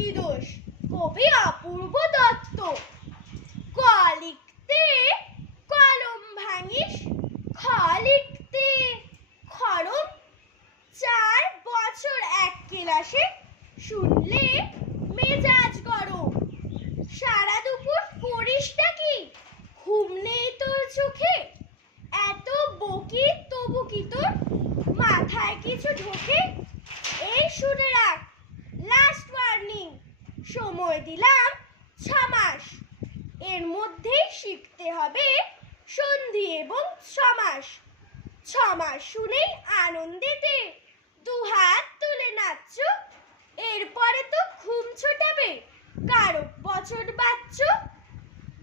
কি দোষ? কবি অপূর্ব দত্ত। ক লিখতে কলম ভাঙিস, খ লিখতে খড়ম। 4 বছর এক ক্লাসে, শুনলে মেজাজ গরম। সারা দুপুর করিসটা কি? ঘুম নেই তোর চোখে? এত বকি তবু কি তোর মাথায় কিছু ঢোকে? এই শুনে রাখ, লাস্ট ওয়ার্নিং, সময় দিলাম 6 মাস। এর মধ্যেই শিখতে হবে সন্ধি এবং সমাস। 6 মাস শুনেই আনন্দেতে দুহাত তুলে নাচছ। এরপরে তো ঘুম ছোটাবে, কারো বছর বাচ্চ।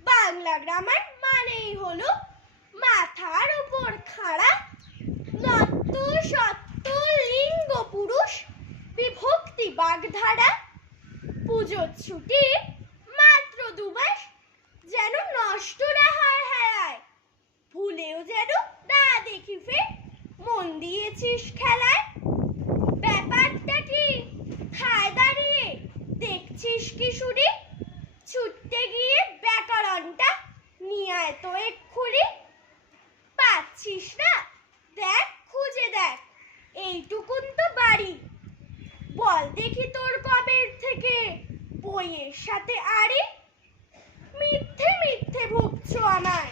বাংলা গ্রামার মানেই হলো মাথার উপর খাড়া, নত্ব সত্য লিঙ্গ পুরুষ, বিভক্তি বাগধারা। পুজোর ছুটি মাত্র 2 মাস, যেন নষ্ট না হয় হারায়। ভুলেও যেন না দেখি ফের মন দিয়েছিস খেলায়। ব্যাপারটা কি খায় দাঁড়িয়ে দেখছিস কি শুনি? ছুটতে গিয়ে ব্যাকরণটা নিয়ে আয় তো এক্ষুনি। পাচ্ছিস না? দেখ, খুঁজে দেখ, এইটুকুন তো বাড়ি। বল দেখি তোর কবের থেকে বইয়ের সাথে আরে মিথ্যে মিথ্যে ভুগছো আমায়।